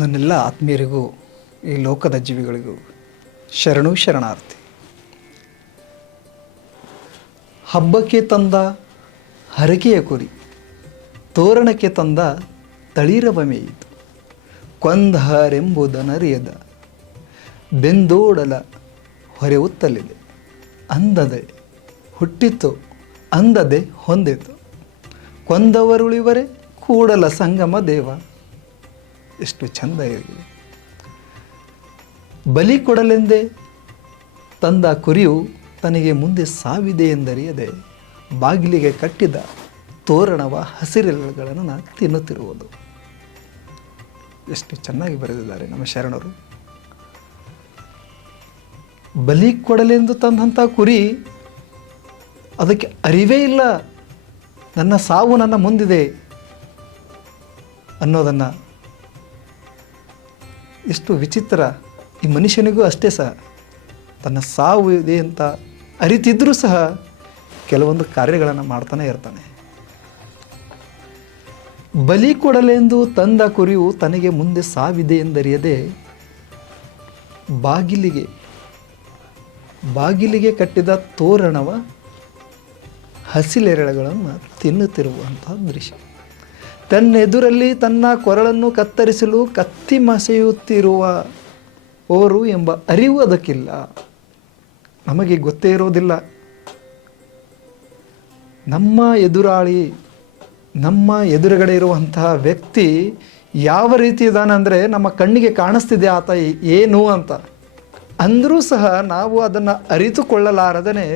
ನನ್ನೆಲ್ಲ ಆತ್ಮೀಯರಿಗೂ ಈ ಲೋಕದ ಜೀವಿಗಳಿಗೂ ಶರಣು ಶರಣಾರ್ಥಿ. ಹಬ್ಬಕ್ಕೆ ತಂದ ಹರಕೆಯ ಕುರಿ, ತೋರಣಕ್ಕೆ ತಂದ ತಳಿರವ ಮೇಯಿತು. ಕೊಂದಹರೆಂಬುದನರಿಯದ ಬೆಂದೋಡಲ ಹೊರೆಯುತ್ತಲಿದೆ. ಅಂದದೆ ಹುಟ್ಟಿತು, ಅಂದದೆ ಹೊಂದಿತು. ಕೊಂದವರುಳಿವರೆ ಕೂಡಲ ಸಂಗಮ ದೇವ. ಎಷ್ಟು ಚಂದ ಇದೆ. ಬಲಿ ಕೊಡಲೆಂದೇ ತಂದ ಕುರಿಯು ತನಗೆ ಮುಂದೆ ಸಾವಿದೆ ಎಂದರಿಯದೆ ಬಾಗಿಲಿಗೆ ಕಟ್ಟಿದ ತೋರಣವ ಹಸಿರೆಲೆಗಳನ್ನು ತಿನ್ನುತ್ತಿರುವುದು. ಎಷ್ಟು ಚೆನ್ನಾಗಿ ಬರೆದಿದ್ದಾರೆ ನಮ್ಮ ಶರಣರು. ಬಲಿ ಕೊಡಲೆಂದು ತಂದಂಥ ಕುರಿ ಅದಕ್ಕೆ ಅರಿವೇ ಇಲ್ಲ ನನ್ನ ಸಾವು ನನ್ನ ಮುಂದಿದೆ ಅನ್ನೋದನ್ನು. ಎಷ್ಟು ವಿಚಿತ್ರ. ಈ ಮನುಷ್ಯನಿಗೂ ಅಷ್ಟೇ ಸಹ ತನ್ನ ಸಾವು ಇದೆ ಅಂತ ಅರಿತಿದ್ರೂ ಸಹ ಕೆಲವೊಂದು ಕಾರ್ಯಗಳನ್ನು ಮಾಡ್ತಾನೆ ಇರ್ತಾನೆ. ಬಲಿ ಕೊಡಲೆಂದು ತಂದ ಕುರಿಯು ತನಗೆ ಮುಂದೆ ಸಾವಿದೆ ಎಂದರಿಯದೆ ಬಾಗಿಲಿಗೆ ಕಟ್ಟಿದ ತೋರಣವ ಹಸಿಲೆರೆಗಳನ್ನು ತಿನ್ನುತ್ತಿರುವಂತಹ ದೃಶ್ಯ. ತನ್ನೆದುರಲ್ಲಿ ತನ್ನ ಕೊರಳನ್ನು ಕತ್ತರಿಸಲು ಕತ್ತಿ ಮಸೆಯುತ್ತಿರುವ ಓರು ಎಂಬ ಅರಿವು ಅದಕ್ಕಿಲ್ಲ. ನಮಗೆ ಗೊತ್ತೇ ಇರೋದಿಲ್ಲ ನಮ್ಮ ಎದುರಾಳಿ, ನಮ್ಮ ಎದುರುಗಡೆ ಇರುವಂತಹ ವ್ಯಕ್ತಿ ಯಾವ ರೀತಿ ಇದ್ದಾನೆ ಅಂದರೆ ನಮ್ಮ ಕಣ್ಣಿಗೆ ಕಾಣಿಸ್ತಿದೆ ಆತ ಏನು ಅಂತ. ಅಂದರೂ ಸಹ ನಾವು ಅದನ್ನು ಅರಿತುಕೊಳ್ಳಲಾರದೇ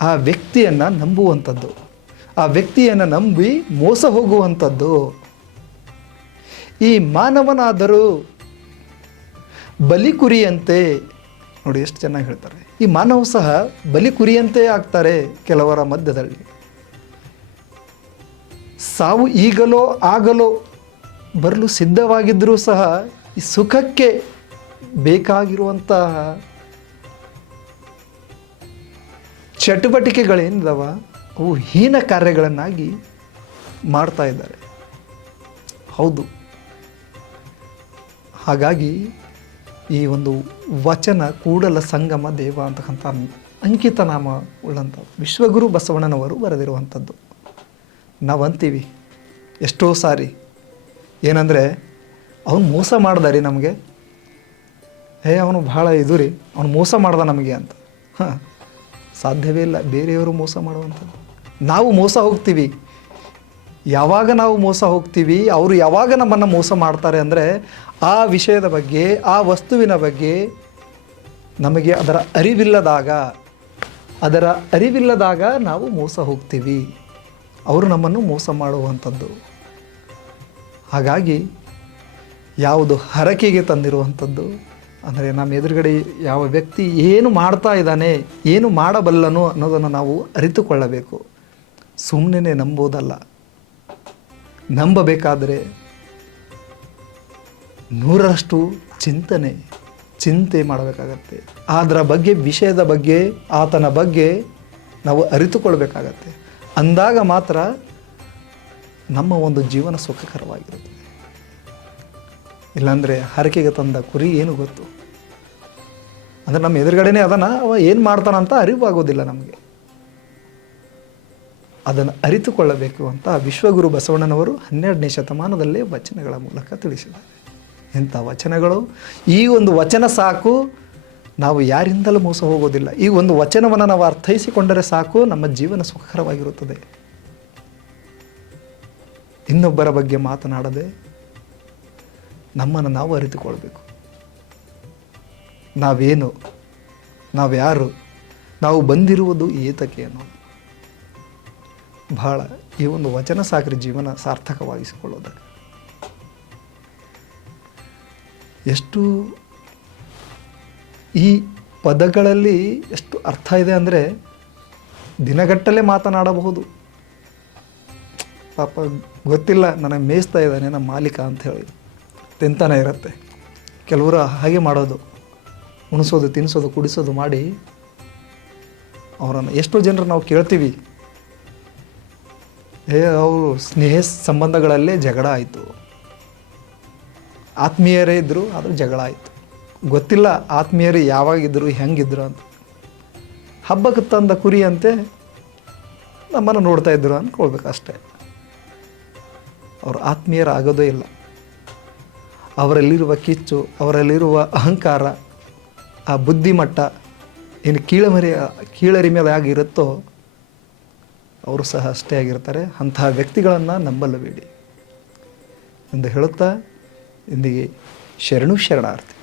ಆ ವ್ಯಕ್ತಿಯನ್ನು ನಂಬುವಂಥದ್ದು, ಆ ವ್ಯಕ್ತಿಯನ್ನು ನಂಬಿ ಮೋಸ ಹೋಗುವಂಥದ್ದು. ಈ ಮಾನವನಾದರೂ ಬಲಿ ಕುರಿಯಂತೆ, ನೋಡಿ ಎಷ್ಟು ಚೆನ್ನಾಗಿ ಹೇಳ್ತಾರೆ, ಈ ಮಾನವ ಸಹ ಬಲಿ ಕುರಿಯಂತೆ ಆಗ್ತಾರೆ ಕೆಲವರ ಮಧ್ಯದಲ್ಲಿ. ಸಾವು ಈಗಲೋ ಆಗಲೋ ಬರಲು ಸಿದ್ಧವಾಗಿದ್ದರೂ ಸಹ ಈ ಸುಖಕ್ಕೆ ಬೇಕಾಗಿರುವಂತಹ ಚಟುವಟಿಕೆಗಳೇನಿದಾವ ಅವು ಹೀನ ಕಾರ್ಯಗಳನ್ನಾಗಿ ಮಾಡ್ತಾ ಇದ್ದಾರೆ. ಹೌದು. ಹಾಗಾಗಿ ಈ ಒಂದು ವಚನ ಕೂಡಲ ಸಂಗಮ ದೇವ ಅಂತಕ್ಕಂಥ ಅಂಕಿತ ನಾಮ ಉಳ್ಳಂಥ ವಿಶ್ವಗುರು ಬಸವಣ್ಣನವರು ಬರೆದಿರುವಂಥದ್ದು. ನಾವು ಅಂತೀವಿ ಎಷ್ಟೋ ಸಾರಿ ಏನಂದರೆ ಅವನು ಮೋಸ ಮಾಡ್ದ ರೀ ನಮಗೆ, ಅವನು ಭಾಳ ಇದು ರೀ, ಅವನು ಮೋಸ ಮಾಡ್ದ ನಮಗೆ ಅಂತ. ಸಾಧ್ಯವೇ ಇಲ್ಲ ಬೇರೆಯವರು ಮೋಸ ಮಾಡುವಂಥದ್ದು. ನಾವು ಮೋಸ ಹೋಗ್ತೀವಿ. ಯಾವಾಗ ನಾವು ಮೋಸ ಹೋಗ್ತೀವಿ, ಅವರು ಯಾವಾಗ ನಮ್ಮನ್ನು ಮೋಸ ಮಾಡ್ತಾರೆ ಅಂದರೆ ಆ ವಿಷಯದ ಬಗ್ಗೆ, ಆ ವಸ್ತುವಿನ ಬಗ್ಗೆ ನಮಗೆ ಅದರ ಅರಿವಿಲ್ಲದಾಗ ನಾವು ಮೋಸ ಹೋಗ್ತೀವಿ. ಅವರು ನಮ್ಮನ್ನು ಮೋಸ ಮಾಡುವಂಥದ್ದು. ಹಾಗಾಗಿ ಯಾವುದು ಹರಕೆಗೆ ತಂದಿರುವಂಥದ್ದು ಅಂದರೆ ನಮ್ಮ ಎದುರುಗಡೆ ಯಾವ ವ್ಯಕ್ತಿ ಏನು ಮಾಡ್ತಾ ಇದ್ದಾನೆ, ಏನು ಮಾಡಬಲ್ಲನು ಅನ್ನೋದನ್ನು ನಾವು ಅರಿತುಕೊಳ್ಳಬೇಕು. ಸುಮ್ಮನೆ ನಂಬೋದಲ್ಲ. ನಂಬಬೇಕಾದರೆ 100ರಷ್ಟು ಚಿಂತೆ ಮಾಡಬೇಕಾಗತ್ತೆ. ಅದರ ಬಗ್ಗೆ, ವಿಷಯದ ಬಗ್ಗೆ, ಆತನ ಬಗ್ಗೆ ನಾವು ಅರಿತುಕೊಳ್ಬೇಕಾಗತ್ತೆ. ಅಂದಾಗ ಮಾತ್ರ ನಮ್ಮ ಒಂದು ಜೀವನ ಸುಖಕರವಾಗಿರುತ್ತೆ. ಇಲ್ಲಾಂದರೆ ಹರಕೆಗೆ ತಂದ ಕುರಿ ಏನು ಗೊತ್ತು ಅಂದರೆ ನಮ್ಮ ಎದುರುಗಡೆನೇ ಅದನ್ನು ಅವ ಏನು ಮಾಡ್ತಾನಂತ ಅರಿವಾಗೋದಿಲ್ಲ ನಮಗೆ. ಅದನ್ನು ಅರಿತುಕೊಳ್ಳಬೇಕು ಅಂತ ವಿಶ್ವಗುರು ಬಸವಣ್ಣನವರು 12ನೇ ಶತಮಾನದಲ್ಲೇ ವಚನಗಳ ಮೂಲಕ ತಿಳಿಸಿದ್ದಾರೆ. ಇಂಥ ವಚನಗಳು, ಈ ಒಂದು ವಚನ ಸಾಕು, ನಾವು ಯಾರಿಂದಲೂ ಮೋಸ ಹೋಗೋದಿಲ್ಲ. ಈ ಒಂದು ವಚನವನ್ನು ನಾವು ಅರ್ಥೈಸಿಕೊಂಡರೆ ಸಾಕು, ನಮ್ಮ ಜೀವನ ಸುಖಕರವಾಗಿರುತ್ತದೆ. ಇನ್ನೊಬ್ಬರ ಬಗ್ಗೆ ಮಾತನಾಡದೆ ನಮ್ಮನ್ನು ನಾವು ಅರಿತುಕೊಳ್ಬೇಕು. ನಾವೇನು, ನಾವು ಯಾರು, ನಾವು ಬಂದಿರುವುದು ಏತಕ್ಕೆ ಅನ್ನೋದು ಬಹಳ ಈ ಒಂದು ವಚನ ಸಾಕ್ರಿ ಜೀವನ ಸಾರ್ಥಕವಾಗಿಸಿಕೊಳ್ಳೋದಕ್ಕೆ. ಎಷ್ಟು ಈ ಪದಗಳಲ್ಲಿ ಎಷ್ಟು ಅರ್ಥ ಇದೆ ಅಂದರೆ ದಿನಗಟ್ಟಲೆ ಮಾತನಾಡಬಹುದು. ಪಾಪ ಗೊತ್ತಿಲ್ಲ ನನಗೆ ಮೇಯಿಸ್ತಾ ಇದ್ದಾನೆ ನಮ್ಮ ಮಾಲೀಕ ಅಂತ ಹೇಳಿ ತಿಂತಾನೆ ಇರುತ್ತೆ. ಕೆಲವರು ಹಾಗೆ ಮಾಡೋದು, ಉಣಿಸೋದು, ತಿನ್ನಿಸೋದು, ಕುಡಿಸೋದು ಮಾಡಿ ಅವರನ್ನು ಎಷ್ಟೋ ಜನರು ನಾವು ಕೇಳ್ತೀವಿ, ಅವರು ಸ್ನೇಹ ಸಂಬಂಧಗಳಲ್ಲೇ ಜಗಳ ಆಯಿತು, ಆತ್ಮೀಯರೇ ಇದ್ದರು, ಆದರೂ ಜಗಳ ಆಯಿತು. ಗೊತ್ತಿಲ್ಲ ಆತ್ಮೀಯರು ಯಾವಾಗಿದ್ದರು ಹೆಂಗಿದ್ರು ಅಂತ. ಹಬ್ಬಕ್ಕೆ ತಂದ ಕುರಿಯಂತೆ ನಮ್ಮನ್ನು ನೋಡ್ತಾ ಇದ್ದರು ಅಂದ್ಕೊಳ್ಬೇಕು ಅಷ್ಟೇ. ಅವರು ಆತ್ಮೀಯರಾಗೋದೇ ಇಲ್ಲ. ಅವರಲ್ಲಿರುವ ಕಿಚ್ಚು, ಅವರಲ್ಲಿರುವ ಅಹಂಕಾರ, ಆ ಬುದ್ಧಿಮಟ್ಟ ಏನು ಕೀಳರಿಮೆಯಾಗಿ ಆಗಿರುತ್ತೋ ಅವರು ಸಹ ಅಷ್ಟೇ ಆಗಿರ್ತಾರೆ. ಅಂತಹ ವ್ಯಕ್ತಿಗಳನ್ನು ನಂಬಲ್ಲಬೇಡಿ ಎಂದು ಹೇಳುತ್ತಾ ಇಂದಿಗೆ ಶರಣಾರ್ಥಿ.